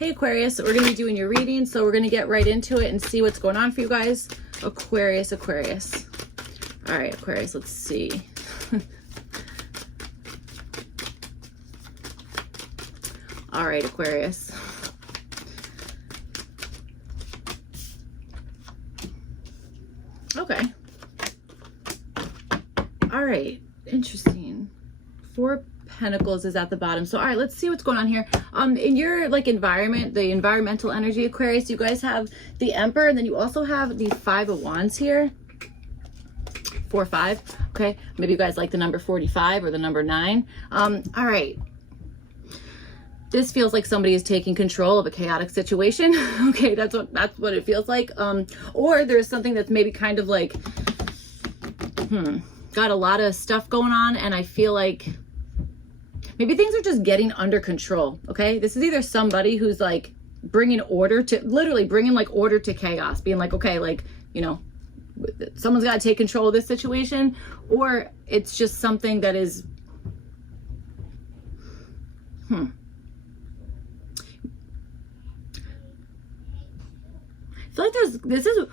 Hey Aquarius, we're going to be doing your reading, so we're going to get right into it and see what's going on for you guys. Aquarius. All right, Aquarius, let's see. All right, Aquarius. Okay. All right, interesting. 4 Pentacles is at the bottom. So all right, let's see what's going on here. In your like environment, the environmental energy, Aquarius, you guys have the Emperor, and then you also have the 5 of Wands here. 4, 5. Okay, maybe you guys like the number 45 or the number 9. All right, this feels like somebody is taking control of a chaotic situation. Okay, that's what it feels like. Or there's something that's maybe kind of like got a lot of stuff going on, and I feel like maybe things are just getting under control. Okay, this is either somebody who's like bringing order to, literally bringing like order to chaos, being like, okay, like, you know, someone's got to take control of this situation, or it's just something that is I feel like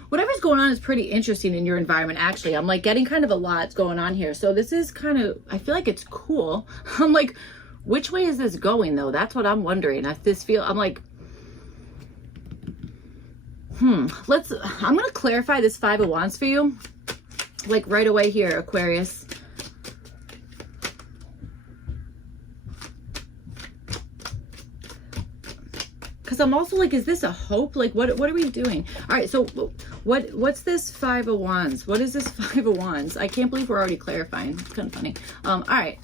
whatever's going on is pretty interesting in your environment. Actually, I'm like getting kind of a lot going on here. So this is kind of, I feel like it's cool. I'm like, which way is this going though? That's what I'm wondering. I'm like, I'm going to clarify this 5 of Wands for you. Like right away here, Aquarius. Because I'm also like, is this a hope? Like, what are we doing? All right, so what's this 5 of Wands? What is this 5 of Wands? I can't believe we're already clarifying. It's kind of funny. All right.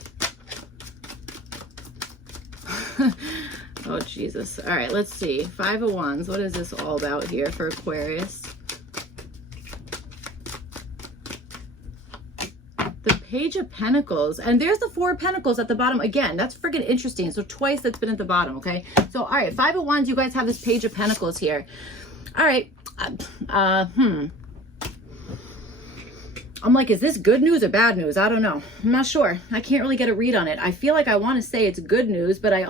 Oh, Jesus. All right, let's see. 5 of Wands. What is this all about here for Aquarius? The Page of Pentacles, and there's the 4 of Pentacles at the bottom again. That's freaking interesting. So twice that's been at the bottom. Okay, so all right, 5 of Wands, you guys have this Page of Pentacles here. All right, I'm like, is this good news or bad news? I don't know. I'm not sure. I can't really get a read on it. I feel like I want to say it's good news, but I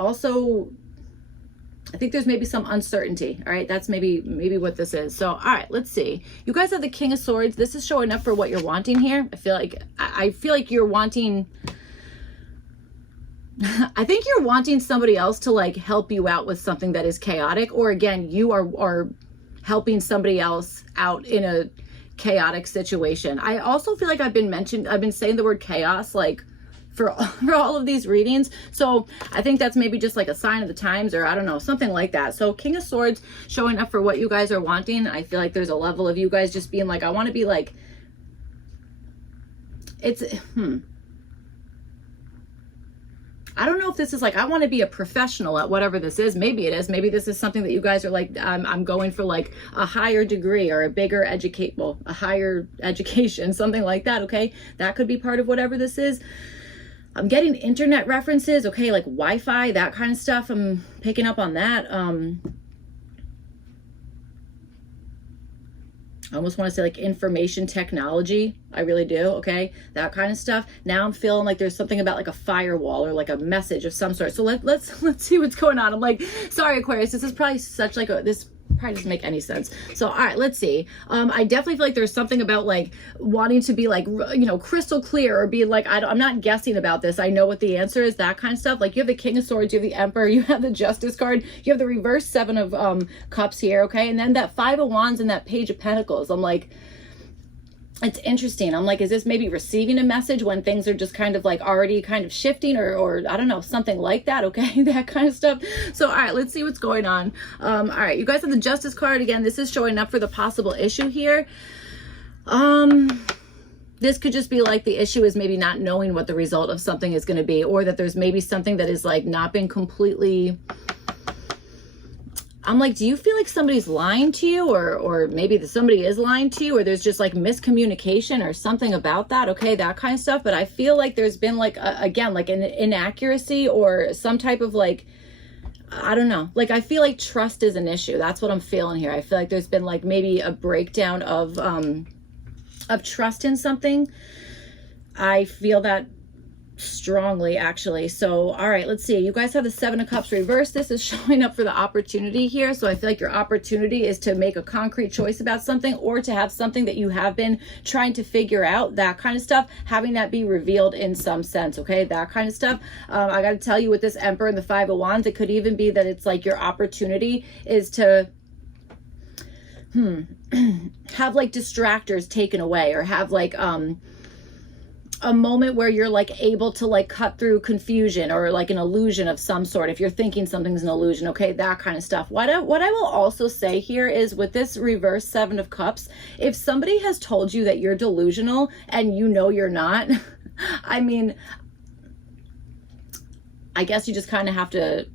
think there's maybe some uncertainty. All right, that's maybe what this is. So all right, let's see. You guys have the King of Swords. This is showing up for what you're wanting here. I feel like you're wanting I think you're wanting somebody else to like help you out with something that is chaotic, or again, you are helping somebody else out in a chaotic situation. I also feel like I've been saying the word chaos like for all of these readings. So I think that's maybe just like a sign of the times, or I don't know, something like that. So King of Swords showing up for what you guys are wanting. I feel like there's a level of you guys just being like, I want to be like, I don't know if this is like, I want to be a professional at whatever this is. Maybe it is. Maybe this is something that you guys are like, I'm going for like a higher degree or a higher education, something like that. Okay. That could be part of whatever this is. I'm getting internet references. Okay. Like Wi-Fi, that kind of stuff. I'm picking up on that. I almost want to say like information technology. I really do. Okay. That kind of stuff. Now I'm feeling like there's something about like a firewall or like a message of some sort. So let's see what's going on. I'm like, sorry, Aquarius, this is probably such like this probably doesn't make any sense. So all right, let's see. I definitely feel like there's something about like wanting to be like, you know, crystal clear, or be like, I'm not guessing about this, I know what the answer is, that kind of stuff. Like you have the King of Swords, you have the Emperor, you have the Justice card, you have the reverse 7 of Cups here. Okay, and then that 5 of Wands and that Page of Pentacles. I'm like, it's interesting. I'm like, is this maybe receiving a message when things are just kind of like already kind of shifting, or I don't know, something like that. Okay, that kind of stuff. So all right, let's see what's going on. All right, you guys have the Justice card again. This is showing up for the possible issue here. This could just be like the issue is maybe not knowing what the result of something is going to be, or that there's maybe something that is like not been completely, I'm like, do you feel like somebody's lying to you, or maybe somebody is lying to you, or there's just like miscommunication or something about that. Okay, that kind of stuff. But I feel like there's been like, again, like an inaccuracy or some type of like, I don't know. Like, I feel like trust is an issue. That's what I'm feeling here. I feel like there's been like maybe a breakdown of trust in something. I feel that strongly, actually. So, all right, let's see. You guys have the Seven of Cups reversed. This is showing up for the opportunity here. So I feel like your opportunity is to make a concrete choice about something, or to have something that you have been trying to figure out, that kind of stuff, having that be revealed in some sense, okay? That kind of stuff. I got to tell you, with this Emperor and the Five of Wands, it could even be that it's like your opportunity is to have like distractors taken away, or have like a moment where you're like able to like cut through confusion, or like an illusion of some sort. If you're thinking something's an illusion, okay, that kind of stuff. What I will also say here is, with this reverse Seven of Cups, if somebody has told you that you're delusional and you know you're not, I mean, I guess you just kind of have to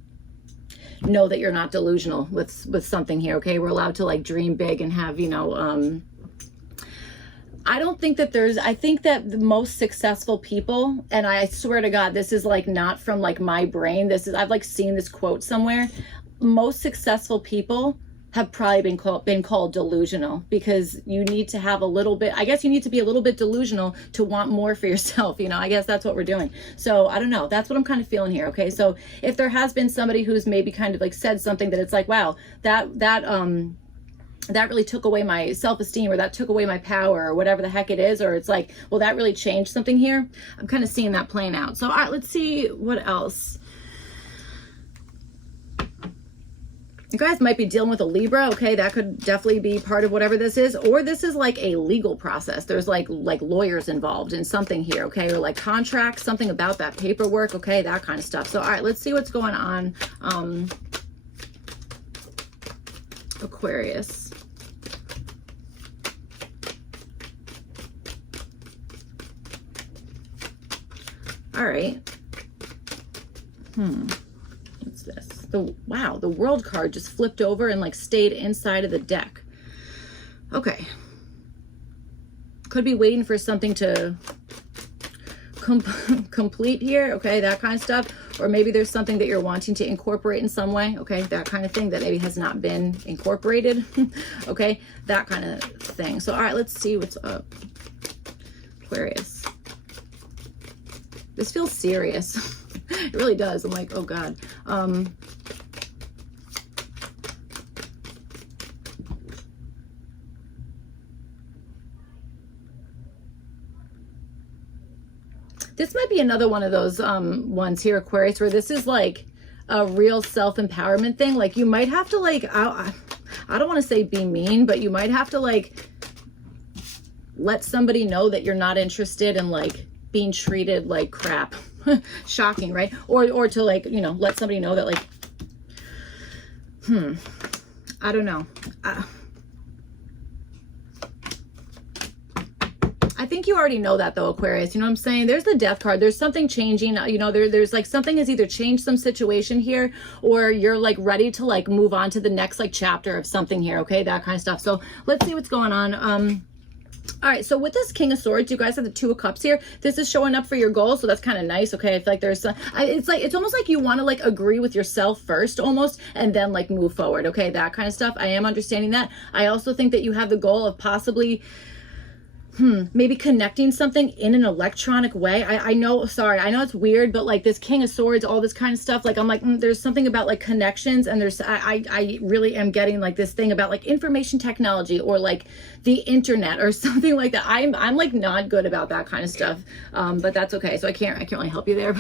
know that you're not delusional with something here, okay? We're allowed to like dream big and have, you know, I don't think that I think that the most successful people, and I swear to God, this is like not from like my brain. I've like seen this quote somewhere. Most successful people have probably been called delusional, because you need to have a little bit, I guess you need to be a little bit delusional to want more for yourself. You know, I guess that's what we're doing. So I don't know. That's what I'm kind of feeling here. Okay. So if there has been somebody who's maybe kind of like said something that it's like, wow, that really took away my self-esteem, or that took away my power, or whatever the heck it is, or it's like, well, that really changed something here. I'm kind of seeing that playing out. So all right, let's see what else. You guys might be dealing with a Libra, okay? That could definitely be part of whatever this is. Or this is like a legal process. There's like lawyers involved in something here, okay? Or like contracts, something about that paperwork, okay? That kind of stuff. So all right, let's see what's going on. Aquarius. All right. What's this? Wow, the World card just flipped over and like stayed inside of the deck. Okay. Could be waiting for something to complete here, okay? That kind of stuff. Or maybe there's something that you're wanting to incorporate in some way, okay? That kind of thing that maybe has not been incorporated, okay? That kind of thing. So, all right, let's see what's up. Aquarius. This feels serious. It really does. I'm like, oh God. This might be another one of those ones here, Aquarius, where this is like a real self-empowerment thing. Like you might have to like, I don't want to say be mean, but you might have to like let somebody know that you're not interested in like being treated like crap. Shocking, right? Or to like, you know, let somebody know that like, I don't know. I think you already know that though, Aquarius. You know what I'm saying? There's the Death card. There's something changing. You know, there's like something has either changed some situation here, or you're like ready to like move on to the next like chapter of something here. Okay, that kind of stuff. So let's see what's going on. All right, so with this King of Swords, you guys have the Two of Cups here. This is showing up for your goals, so that's kind of nice. Okay, I feel like there's it's almost like you want to like agree with yourself first, almost, and then like move forward. Okay, that kind of stuff. I am understanding that. I also think that you have the goal of possibly maybe connecting something in an electronic way. I know, sorry, I know it's weird, but like this King of Swords, all this kind of stuff, like I'm like, there's something about like connections, and I really am getting like this thing about like information technology, or like the internet, or something like that. I'm like not good about that kind of stuff, but that's okay. So I can't really help you there,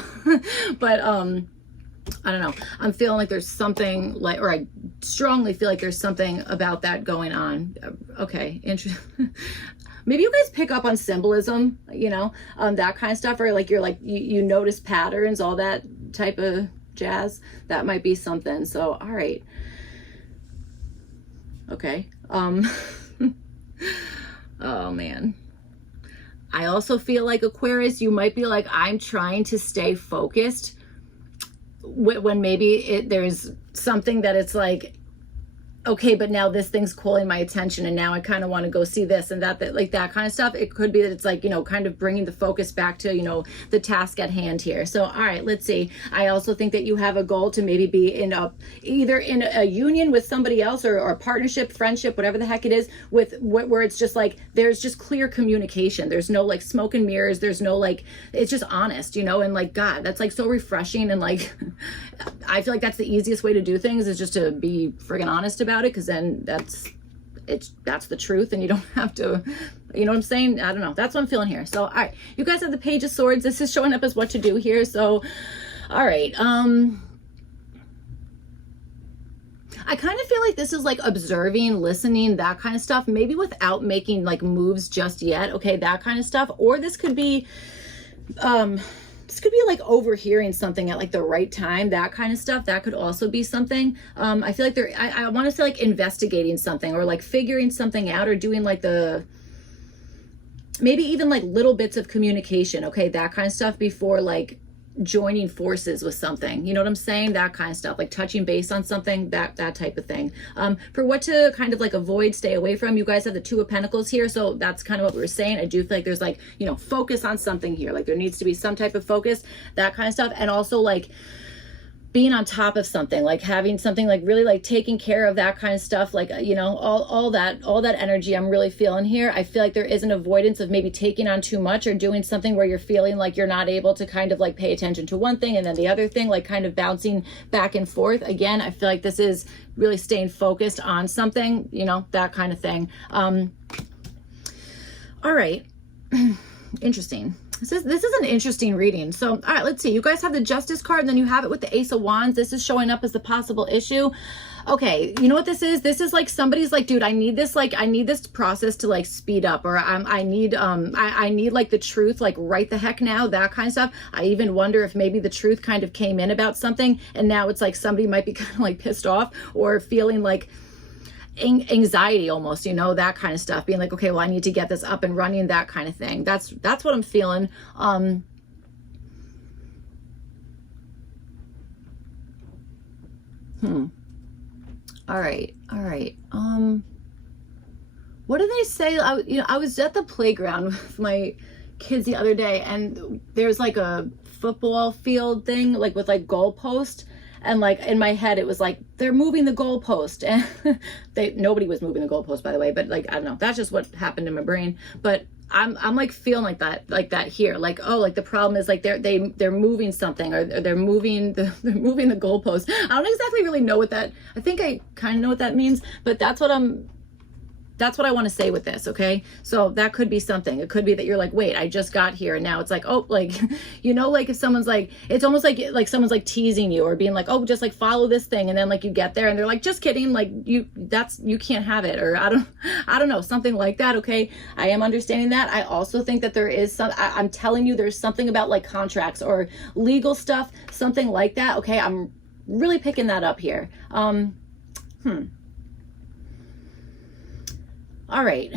but I don't know. I'm feeling like there's something like, or I strongly feel like there's something about that going on. Okay, interesting. Maybe you guys pick up on symbolism, you know, that kind of stuff, or like you're like, you notice patterns, all that type of jazz. That might be something. So, all right. Okay. Oh man. I also feel like, Aquarius, you might be like, I'm trying to stay focused when maybe there's something that it's like, okay, but now this thing's calling my attention and now I kind of want to go see this and that, like that kind of stuff. It could be that it's like, you know, kind of bringing the focus back to, you know, the task at hand here. So, all right, let's see. I also think that you have a goal to maybe be in either in a union with somebody else or partnership, friendship, whatever the heck it is, with where it's just like, there's just clear communication. There's no like smoke and mirrors. There's no like, it's just honest, you know, and like, God, that's like so refreshing. And like, I feel like that's the easiest way to do things, is just to be friggin' honest about it, because then that's the truth and you don't have to, you know what I'm saying? I don't know. That's what I'm feeling here. So, all right, you guys have the Page of Swords. This is showing up as what to do here. So, all right. I kind of feel like this is like observing, listening, that kind of stuff, maybe without making like moves just yet. Okay. That kind of stuff. Or this could be, like overhearing something at like the right time, that kind of stuff. That could also be something. I feel like I want to say like investigating something or like figuring something out, or doing like maybe even like little bits of communication. Okay. That kind of stuff before like joining forces with something, you know what I'm saying? That kind of stuff, like touching base on something, that type of thing. For what to kind of like avoid, stay away from, you guys have the Two of Pentacles here. So that's kind of what we were saying. I do feel like there's like, you know, focus on something here. Like there needs to be some type of focus, that kind of stuff. And also like being on top of something, like having something like really like taking care of, that kind of stuff, like, you know, all that energy I'm really feeling here. I feel like there is an avoidance of maybe taking on too much or doing something where you're feeling like you're not able to kind of like pay attention to one thing and then the other thing, like kind of bouncing back and forth. Again, I feel like this is really staying focused on something, you know, that kind of thing. All right. Interesting. This is an interesting reading. So, all right, let's see. You guys have the Justice card, and then you have it with the Ace of Wands. This is showing up as the possible issue. Okay, you know what this is? This is like somebody's like, dude, I need this process to like speed up, or I need like the truth, like right the heck now, that kind of stuff. I even wonder if maybe the truth kind of came in about something, and now it's like somebody might be kind of like pissed off or feeling like anxiety almost, you know, that kind of stuff, being like, okay, well, I need to get this up and running, that kind of thing. That's what I'm feeling. All right. What do they say? I was at the playground with my kids the other day, and there's like a football field thing, like with like goalpost. And like in my head, it was like, they're moving the goalpost, and nobody was moving the goalpost, by the way, but like, I don't know, that's just what happened in my brain. But I'm like feeling like that here, like, oh, like the problem is like they're moving something, or they're moving the goalpost. I don't exactly really know what that, I think I kind of know what that means, but that's what I want to say with this. Okay. So that could be something. It could be that you're like, wait, I just got here. And now it's like, oh, like, you know, like if someone's like, it's almost like someone's like teasing you or being like, oh, just like follow this thing. And then like you get there and they're like, just kidding. Like you can't have it. Or I don't know, something like that. Okay. I am understanding that. I also think that there is I'm telling you, there's something about like contracts or legal stuff, something like that. Okay. I'm really picking that up here. All right.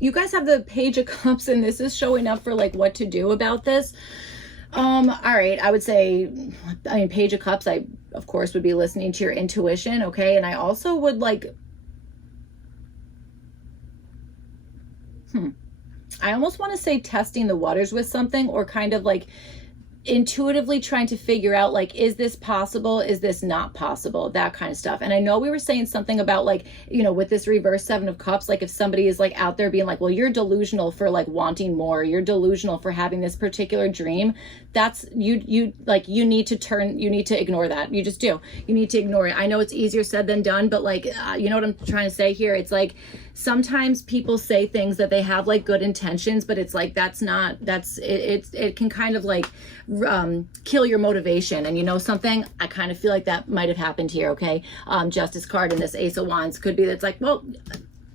You guys have the Page of Cups, and this is showing up for like what to do about this. All right. I would say, I mean, Page of Cups, I of course would be listening to your intuition. Okay. And I also would like, I almost want to say testing the waters with something, or kind of like intuitively trying to figure out like, is this possible? Is this not possible? That kind of stuff. And I know we were saying something about like, you know, with this reverse Seven of Cups, like if somebody is like out there being like, well, you're delusional for like wanting more, you're delusional for having this particular dream. That's you need to ignore that. You just do. You need to ignore it. I know it's easier said than done, but like, you know what I'm trying to say here? It's like, sometimes people say things that they have like good intentions, but it's like, it can kind of like kill your motivation. And you know something, I kind of feel like that might have happened here. Okay. Justice card and this Ace of Wands could be, that's like, well,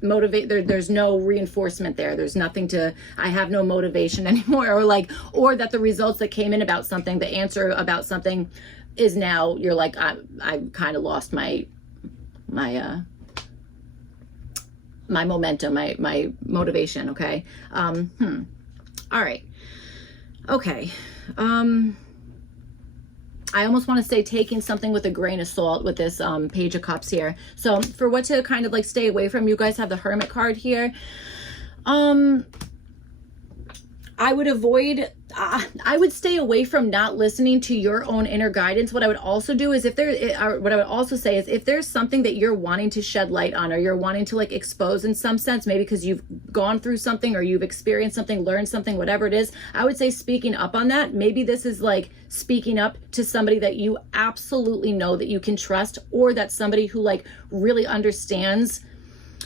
motivate, there's no reinforcement there. There's nothing to, I have no motivation anymore, or that the results that came in about something, the answer about something is now, you're like, I kind of lost my momentum, my motivation. Okay. All right. Okay. I almost want to say taking something with a grain of salt with this Page of Cups here. So for what to kind of like stay away from, you guys have the Hermit card here. I would avoid, I would stay away from not listening to your own inner guidance. What I would also do is what I would also say is if there's something that you're wanting to shed light on, or you're wanting to like expose in some sense, maybe because you've gone through something or you've experienced something, learned something, whatever it is, I would say speaking up on that. Maybe this is like speaking up to somebody that you absolutely know that you can trust, or that's somebody who like really understands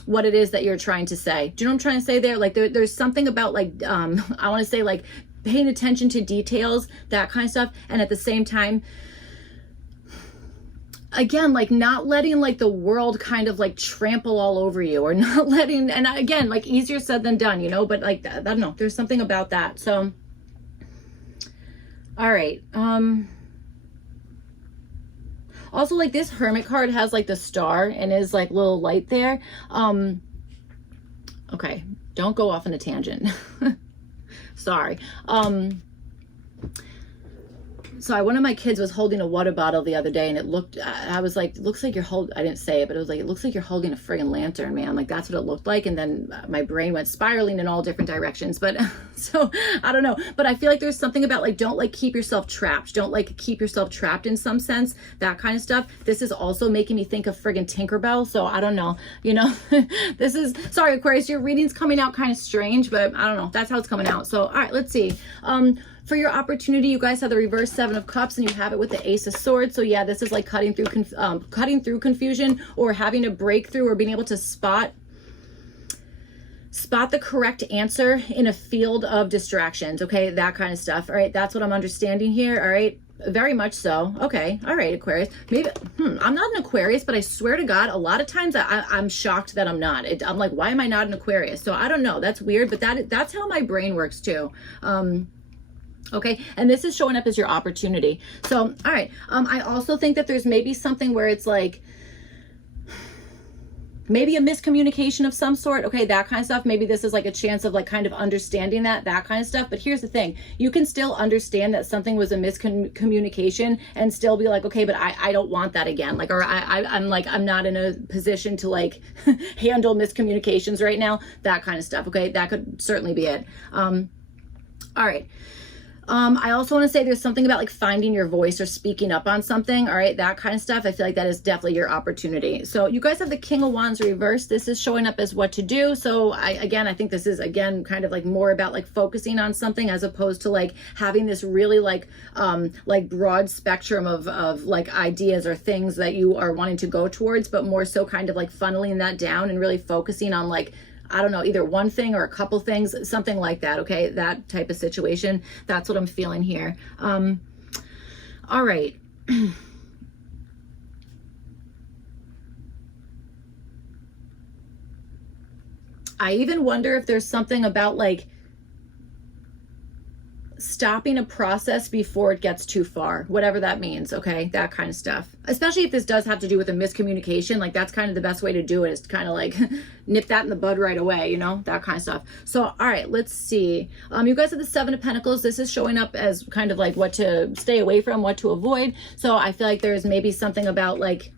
what it is that you're trying to say. Do you know what I'm trying to say there? Like there's something about like, I want to say like paying attention to details, that kind of stuff. And at the same time, again, like not letting like the world kind of like trample all over you, or not letting, and again, like easier said than done, you know, but like, I don't know, there's something about that. So, all right. Also, like this Hermit card has like the star and is like little light there. Okay, don't go off on a tangent. Sorry. So one of my kids was holding a water bottle the other day, and it looked, I was like, looks like you're holding, I didn't say it, but it was like, it looks like you're holding a friggin' lantern, man. Like that's what it looked like. And then my brain went spiraling in all different directions. But so I don't know, but I feel like there's something about like, don't like keep yourself trapped. Don't like keep yourself trapped in some sense, that kind of stuff. This is also making me think of friggin' Tinkerbell. So I don't know, you know, this is, sorry, Aquarius, your reading's coming out kind of strange, but I don't know. That's how it's coming out. So, all right, let's see. For your opportunity, you guys have the reverse Seven of Cups, and you have it with the Ace of Swords. So yeah, this is like cutting through confusion, or having a breakthrough, or being able to spot the correct answer in a field of distractions. Okay, that kind of stuff. All right, that's what I'm understanding here. All right, very much so. Okay, all right, Aquarius. Maybe I'm not an Aquarius, but I swear to God, a lot of times I'm shocked that I'm not. I'm like, why am I not an Aquarius? So I don't know. That's weird, but that's how my brain works too. Okay, and this is showing up as your opportunity. So, all right, I also think that there's maybe something where it's like, maybe a miscommunication of some sort. Okay, that kind of stuff. Maybe this is like a chance of like kind of understanding that kind of stuff. But here's the thing. You can still understand that something was a miscommunication and still be like, okay, but I don't want that again. Like, or I'm like, I'm not in a position to like handle miscommunications right now. That kind of stuff. Okay, that could certainly be it. All right. I also want to say there's something about like finding your voice or speaking up on something. All right, that kind of stuff. I feel like that is definitely your opportunity. So you guys have the King of Wands reversed. This is showing up as what to do. So I think this is again kind of like more about like focusing on something, as opposed to like having this really like broad spectrum of like ideas or things that you are wanting to go towards, but more so kind of like funneling that down and really focusing on like, I don't know, either one thing or a couple things, something like that. Okay, that type of situation. That's what I'm feeling here. All right. I even wonder if there's something about like stopping a process before it gets too far, whatever that means. Okay, that kind of stuff. Especially if this does have to do with a miscommunication, like that's kind of the best way to do it, is to kind of like nip that in the bud right away, you know, that kind of stuff. So all right, let's see. You guys have the Seven of Pentacles. This is showing up as kind of like what to stay away from, what to avoid. So I feel like there's maybe something about like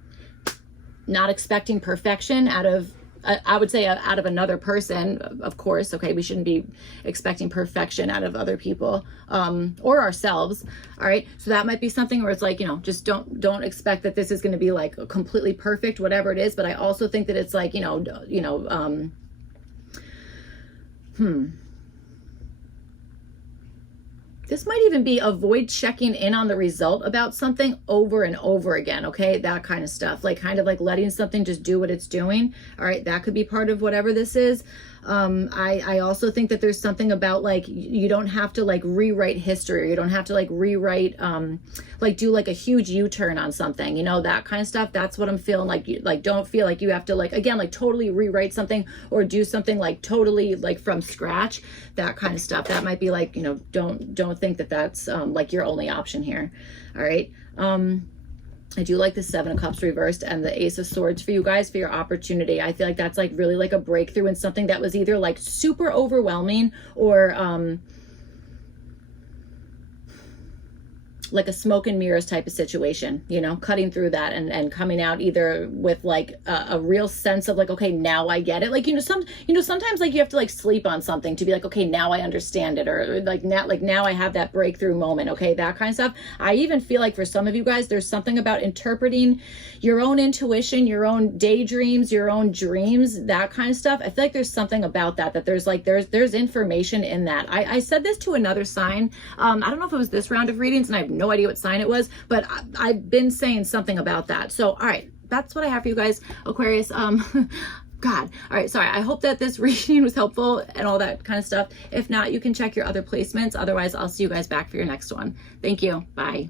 not expecting perfection out of, I would say out of another person, of course. Okay, we shouldn't be expecting perfection out of other people or ourselves. All right, so that might be something where it's like, you know, just don't expect that this is going to be like completely perfect, whatever it is. But I also think that it's like, this might even be avoid checking in on the result about something over and over again. Okay, that kind of stuff, like kind of like letting something just do what it's doing. All right, that could be part of whatever this is. I also think that there's something about like, you don't have to like rewrite history, or you don't have to like rewrite, like do like a huge U-turn on something, you know, that kind of stuff. That's what I'm feeling like. Like, don't feel like you have to like, again, like totally rewrite something or do something like totally like from scratch, that kind of stuff. That might be like, you know, don't think that that's like your only option here. All right. I do like the Seven of Cups reversed and the Ace of Swords for you guys for your opportunity. I feel like that's like really like a breakthrough in something that was either like super overwhelming, or like a smoke and mirrors type of situation, you know, cutting through that and coming out either with like a real sense of like, okay, now I get it. Like, sometimes like you have to like sleep on something to be like, okay, now I understand it. Or like now I have that breakthrough moment. Okay. That kind of stuff. I even feel like for some of you guys, there's something about interpreting your own intuition, your own daydreams, your own dreams, that kind of stuff. I feel like there's something about that there's information in that. I said this to another sign. I don't know if it was this round of readings, and I have no idea what sign it was, but I've been saying something about that. So, all right, that's what I have for you guys, Aquarius. God. All right. Sorry. I hope that this reading was helpful and all that kind of stuff. If not, you can check your other placements. Otherwise, I'll see you guys back for your next one. Thank you. Bye.